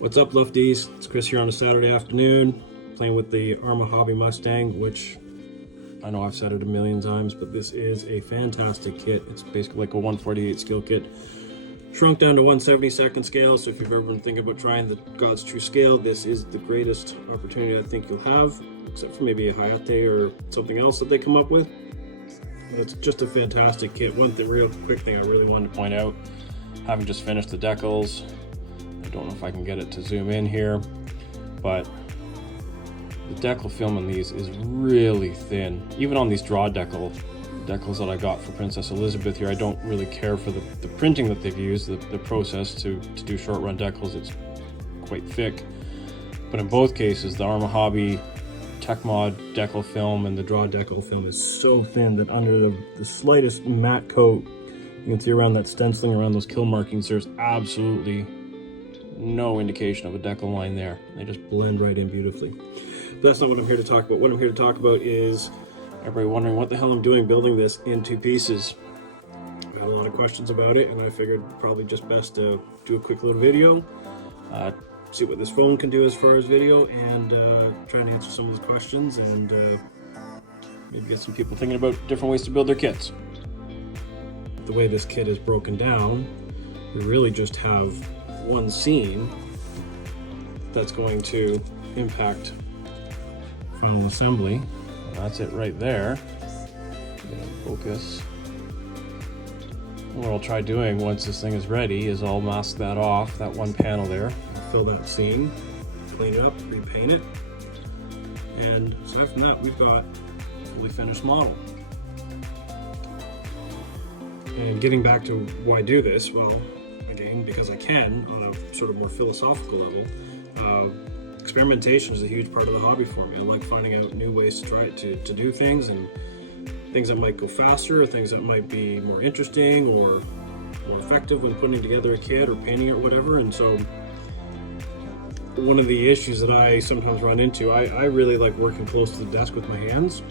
What's up, lefties? It's Chris here on a Saturday afternoon, playing with the Arma Hobby Mustang, which I know I've said it a million times, but this is a fantastic kit. It's basically like a 148 scale kit, shrunk down to 1/72nd scale. So if you've ever been thinking about trying the God's True scale, this is the greatest opportunity I think you'll have, except for maybe a Hayate or something else that they come up with. It's just a fantastic kit. One real quick thing I really wanted to point out, having just finished the decals, I don't know if I can get it to zoom in here, but the decal film on these is really thin. Even on these draw decals that I got for Princess Elizabeth here, I don't really care for the printing that they've used, the process to do short run decals. It's quite thick. But in both cases, the Arma Hobby Tech Mod decal film and the draw decal film is so thin that under the slightest matte coat, you can see around that stenciling, around those kill markings, there's absolutely no indication of a decal line there. They just blend right in beautifully. But that's not what I'm here to talk about. What I'm here to talk about is everybody wondering what the hell I'm doing building this in two pieces. I had a lot of questions about it, and I figured probably just best to do a quick little video, see what this phone can do as far as video, and try and answer some of those questions, and maybe get some people thinking about different ways to build their kits. The way this kit is broken down, we really just have one seam that's going to impact final assembly. That's it right there. Focus. What I'll try doing once this thing is ready is I'll mask that off, that one panel there, fill that seam, clean it up, repaint it, and aside from that, we've got a fully finished model. And getting back to why I do this, well, again, because I can on a sort of more philosophical level. Experimentation is a huge part of the hobby for me. I like finding out new ways to try to do things, and things that might go faster, or things that might be more interesting or more effective when putting together a kit or painting it or whatever. And so one of the issues that I sometimes run into, I really like working close to the desk with my hands.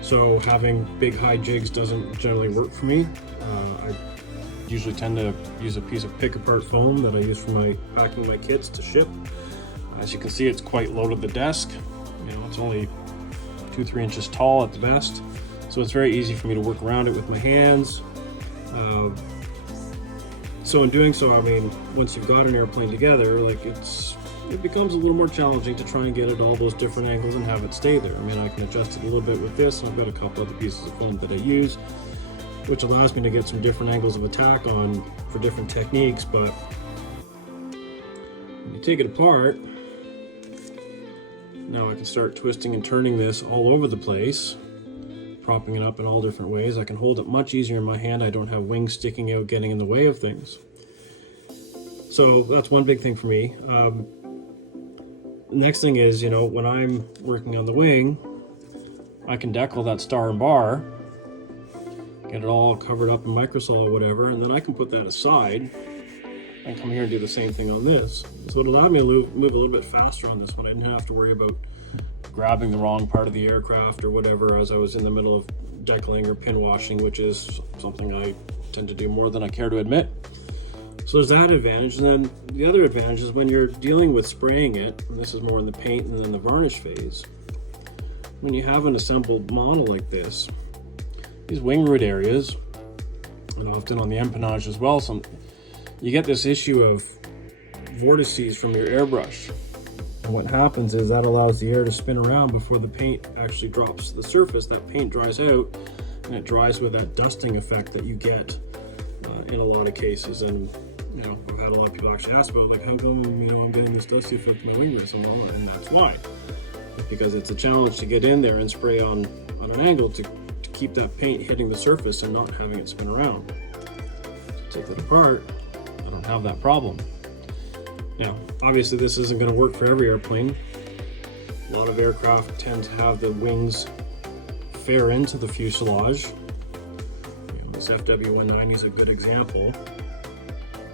So having big high jigs doesn't generally work for me. I usually tend to use a piece of pick apart foam that I use for my packing my kits to ship. As you can see, it's quite low to the desk. You know, it's only 2-3 inches tall at the best, so it's very easy for me to work around it with my hands. So in doing so, I mean, once you've got an airplane together, like it becomes a little more challenging to try and get it all those different angles and have it stay there. I mean, I can adjust it a little bit with this. I've got a couple other pieces of foam that I use, which allows me to get some different angles of attack on for different techniques. But when you take it apart, now I can start twisting and turning this all over the place, propping it up in all different ways. I can hold it much easier in my hand. I don't have wings sticking out getting in the way of things. So that's one big thing for me. Next thing is, you know, when I'm working on the wing, I can decal that star and bar, get it all covered up in microsol or whatever, and then I can put that aside and come here and do the same thing on this. So it allowed me to move a little bit faster on this one. I didn't have to worry about grabbing the wrong part of the aircraft or whatever as I was in the middle of decaling or pin washing, which is something I tend to do more than I care to admit. So there's that advantage. And then the other advantage is when you're dealing with spraying it, and this is more in the paint and then the varnish phase, when you have an assembled model like this, these wing root areas, and often on the empennage as well, you get this issue of vortices from your airbrush. And what happens is that allows the air to spin around before the paint actually drops to the surface. That paint dries out, and it dries with that dusting effect that you get in a lot of cases. And you know, I've had a lot of people actually ask about, like, how come, you know, I'm getting this dusty effect with my wing rest? And that's why. It's because it's a challenge to get in there and spray on an angle to keep that paint hitting the surface and not having it spin around. Take that apart, I don't have that problem. Now, obviously this isn't going to work for every airplane. A lot of aircraft tend to have the wings fare into the fuselage. You know, this FW-190 is a good example.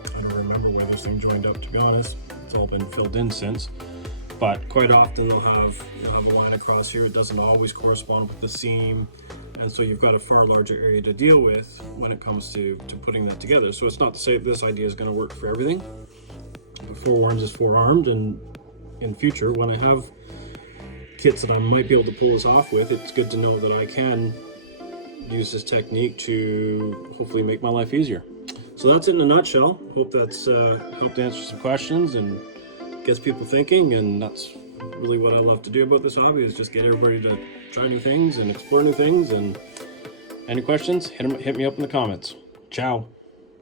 I don't remember where this thing joined up, to be honest. It's all been filled in since. But quite often they'll have a line across here. It doesn't always correspond with the seam. And so you've got a far larger area to deal with when it comes to putting that together. So it's not to say this idea is going to work for everything. But forewarned is forearmed, and in future, when I have kits that I might be able to pull this off with, it's good to know that I can use this technique to hopefully make my life easier. So that's it in a nutshell. Hope that's helped answer some questions and gets people thinking, and that's really what I love to do about this hobby, is just get everybody to try new things and explore new things. And any questions, hit me up in the comments. Ciao.